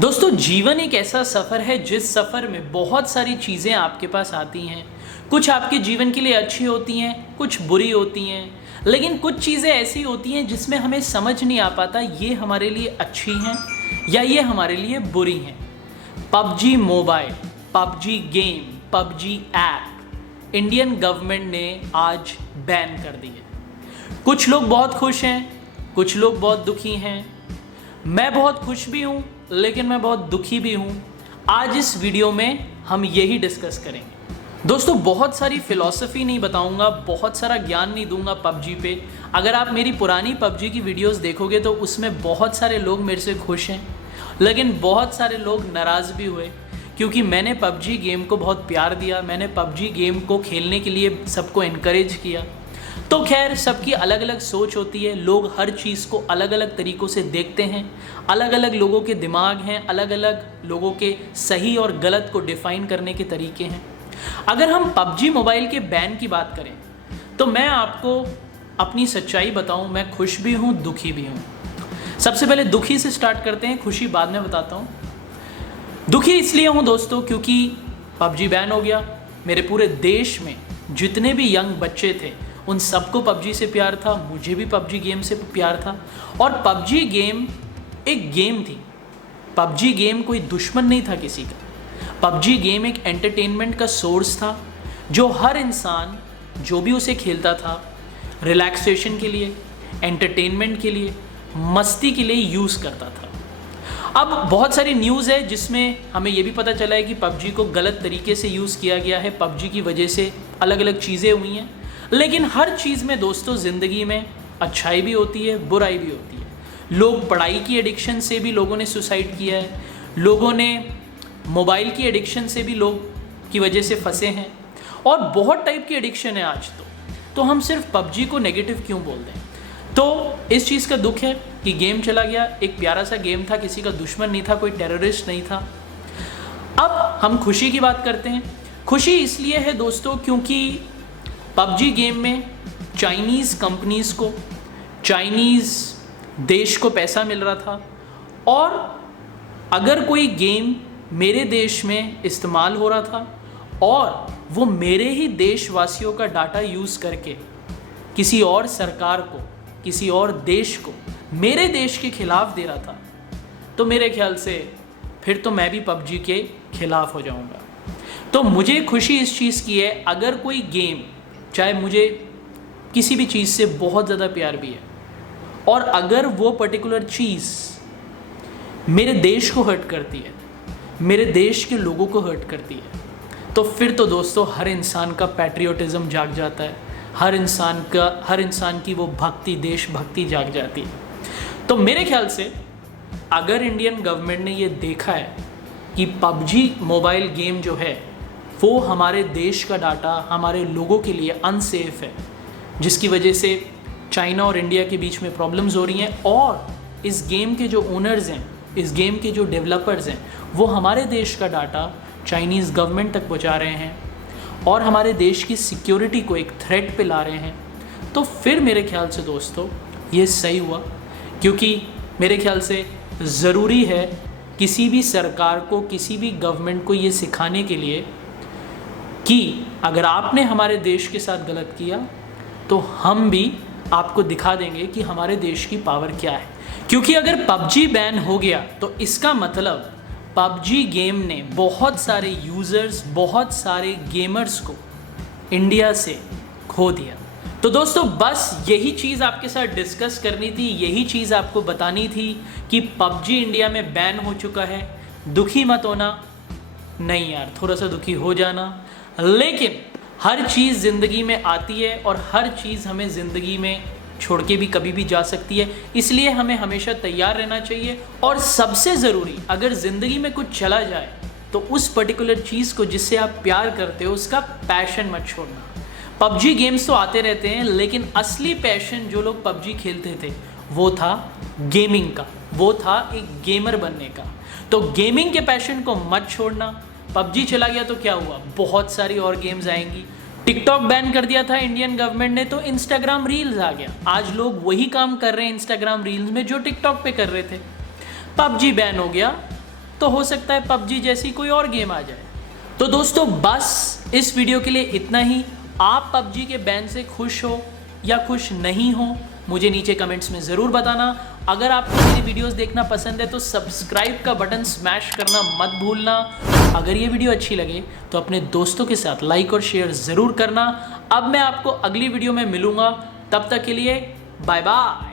दोस्तों जीवन एक ऐसा सफ़र है जिस सफ़र में बहुत सारी चीज़ें आपके पास आती हैं। कुछ आपके जीवन के लिए अच्छी होती हैं, कुछ बुरी होती हैं, लेकिन कुछ चीज़ें ऐसी होती हैं जिसमें हमें समझ नहीं आ पाता ये हमारे लिए अच्छी हैं या ये हमारे लिए बुरी हैं। PUBG mobile, PUBG game, PUBG app Indian government ने आज बैन कर दी है। कुछ लोग बहुत खुश हैं, कुछ लोग बहुत दुखी हैं। मैं बहुत खुश भी हूँ लेकिन मैं बहुत दुखी भी हूँ। आज इस वीडियो में हम यही डिस्कस करेंगे। दोस्तों बहुत सारी फिलॉसफी नहीं बताऊंगा, बहुत सारा ज्ञान नहीं दूंगा पबजी पे। अगर आप मेरी पुरानी पबजी की वीडियोस देखोगे तो उसमें बहुत सारे लोग मेरे से खुश हैं, लेकिन बहुत सारे लोग नाराज़ भी हुए क्योंकि मैंने पबजी गेम को बहुत प्यार दिया। मैंने पबजी गेम को खेलने के लिए सबको इनकरेज किया। तो खैर सबकी अलग अलग सोच होती है, लोग हर चीज़ को अलग अलग तरीक़ों से देखते हैं। अलग अलग लोगों के दिमाग हैं, अलग अलग लोगों के सही और गलत को डिफ़ाइन करने के तरीके हैं। अगर हम पबजी मोबाइल के बैन की बात करें तो मैं आपको अपनी सच्चाई बताऊं, मैं खुश भी हूं, दुखी भी हूं। सबसे पहले दुखी से स्टार्ट करते हैं, खुशी बाद में बताता हूं। दुखी इसलिए हूं दोस्तों क्योंकि पबजी बैन हो गया। मेरे पूरे देश में जितने भी यंग बच्चे थे उन सबको पबजी से प्यार था, मुझे भी पबजी गेम से प्यार था। और पबजी गेम एक गेम थी। पबजी गेम कोई दुश्मन नहीं था किसी का। पबजी गेम एक एंटरटेनमेंट का सोर्स था जो हर इंसान जो भी उसे खेलता था रिलैक्सेशन के लिए, एंटरटेनमेंट के लिए, मस्ती के लिए यूज़ करता था। अब बहुत सारी न्यूज़ है जिसमें हमें ये भी पता चला है कि पबजी को गलत तरीके से यूज़ किया गया है। पबजी की वजह से अलग अलग चीज़ें हुई हैं, लेकिन हर चीज़ में दोस्तों ज़िंदगी में अच्छाई भी होती है, बुराई भी होती है। लोग पढ़ाई की एडिक्शन से भी लोगों ने सुसाइड किया है, लोगों ने मोबाइल की एडिक्शन से भी लोग की वजह से फंसे हैं, और बहुत टाइप की एडिक्शन है आज तो हम सिर्फ पबजी को नेगेटिव क्यों बोल दें। तो इस चीज़ का दुख है कि गेम चला गया। एक प्यारा सा गेम था, किसी का दुश्मन नहीं था, कोई टेररिस्ट नहीं था। अब हम खुशी की बात करते हैं। खुशी इसलिए है दोस्तों क्योंकि पबजी गेम में चाइनीज़ कंपनीज़ को, चाइनीज़ देश को पैसा मिल रहा था, और अगर कोई गेम मेरे देश में इस्तेमाल हो रहा था और वो मेरे ही देशवासियों का डाटा यूज़ करके किसी और सरकार को, किसी और देश को मेरे देश के खिलाफ दे रहा था, तो मेरे ख्याल से फिर तो मैं भी पबजी के खिलाफ हो जाऊंगा। तो मुझे खुशी इस चीज़ की है, अगर कोई गेम, चाहे मुझे किसी भी चीज़ से बहुत ज़्यादा प्यार भी है, और अगर वो पर्टिकुलर चीज़ मेरे देश को हर्ट करती है, मेरे देश के लोगों को हर्ट करती है, तो फिर तो दोस्तों हर इंसान का पैट्रियोटिज़म जाग जाता है, हर इंसान की वो भक्ति, देशभक्ति जाग जाती है। तो मेरे ख्याल से अगर इंडियन गवर्नमेंट ने ये देखा है कि पबजी मोबाइल गेम जो है वो हमारे देश का डाटा, हमारे लोगों के लिए अनसेफ है, जिसकी वजह से चाइना और इंडिया के बीच में प्रॉब्लम्स हो रही हैं, और इस गेम के जो ओनर्स हैं, इस गेम के जो डेवलपर्स हैं, वो हमारे देश का डाटा चाइनीज़ गवर्नमेंट तक पहुंचा रहे हैं और हमारे देश की सिक्योरिटी को एक थ्रेट पे ला रहे हैं, तो फिर मेरे ख्याल से दोस्तों ये सही हुआ। क्योंकि मेरे ख्याल से ज़रूरी है किसी भी सरकार को, किसी भी गवर्नमेंट को ये सिखाने के लिए कि अगर आपने हमारे देश के साथ गलत किया तो हम भी आपको दिखा देंगे कि हमारे देश की पावर क्या है। क्योंकि अगर पबजी बैन हो गया तो इसका मतलब पबजी गेम ने बहुत सारे यूज़र्स, बहुत सारे गेमर्स को इंडिया से खो दिया। तो दोस्तों बस यही चीज़ आपके साथ डिस्कस करनी थी, यही चीज़ आपको बतानी थी कि पबजी इंडिया में बैन हो चुका है। दुखी मत होना, नहीं यार थोड़ा सा दुखी हो जाना, लेकिन हर चीज़ ज़िंदगी में आती है और हर चीज़ हमें ज़िंदगी में छोड़ के भी कभी भी जा सकती है, इसलिए हमें हमेशा तैयार रहना चाहिए। और सबसे ज़रूरी, अगर ज़िंदगी में कुछ चला जाए तो उस पर्टिकुलर चीज़ को जिससे आप प्यार करते हो उसका पैशन मत छोड़ना। पबजी गेम्स तो आते रहते हैं, लेकिन असली पैशन जो लोग पबजी खेलते थे वो था गेमिंग का, वो था एक गेमर बनने का। तो गेमिंग के पैशन को मत छोड़ना। पबजी चला गया तो क्या हुआ, बहुत सारी और गेम्स आएंगी। टिकटॉक बैन कर दिया था इंडियन गवर्नमेंट ने, तो इंस्टाग्राम रील्स आ गया। आज लोग वही काम कर रहे हैं इंस्टाग्राम रील्स में जो टिकटॉक पे कर रहे थे। पबजी बैन हो गया तो हो सकता है पबजी जैसी कोई और गेम आ जाए। तो दोस्तों बस इस वीडियो के लिए इतना ही। आप पबजी के बैन से खुश हो या खुश नहीं हो, मुझे नीचे कमेंट्स में ज़रूर बताना। अगर आपको मेरी वीडियोस देखना पसंद है तो सब्सक्राइब का बटन स्मैश करना मत भूलना। अगर ये वीडियो अच्छी लगे तो अपने दोस्तों के साथ लाइक और शेयर ज़रूर करना। अब मैं आपको अगली वीडियो में मिलूँगा, तब तक के लिए बाय बाय।